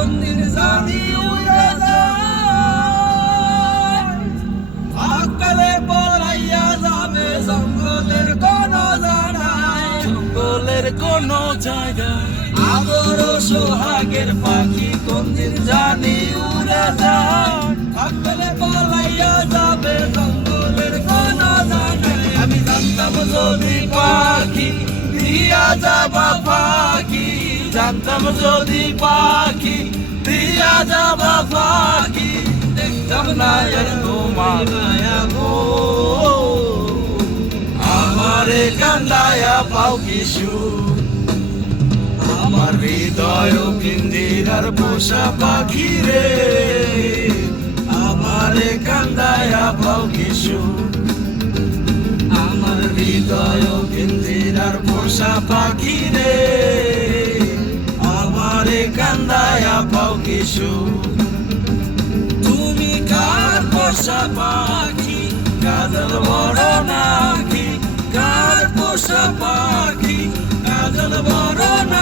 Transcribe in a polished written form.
কোন দিন জানি উড়ে যায়, আকালে পলাইয়া যাবে জঙ্গলের কোন জায়গায়, জঙ্গলের কোন জায়গায়। আদর সোহাগের পাখি কোন দিন জানি উড়ে যায়, আকালে পলাইয়া যাবে জঙ্গলের কোন জায়গায়। আমি জানতাম যদি পাখি দিয়া যাবা পাখি, জানতাম যদি পাখি দিয়া যাবা পাখি, দেখতাম না আর তোমার মায়া গো, আমারে কান্দায়া পাও কি সুখ। আমার হৃদয় পিঞ্জিরার পোষা পাখি রে, আমারে কান্দায়া পাও কি সুখ। আমার হৃদয় পিঞ্জিরার পোষা পাখি রে, আমারে কান্দায়া পাও কি সুখ। তুমি কার পোষা পাখি, কাজল বড় নাকি, কার পোষা পাখি, কাজল বড় না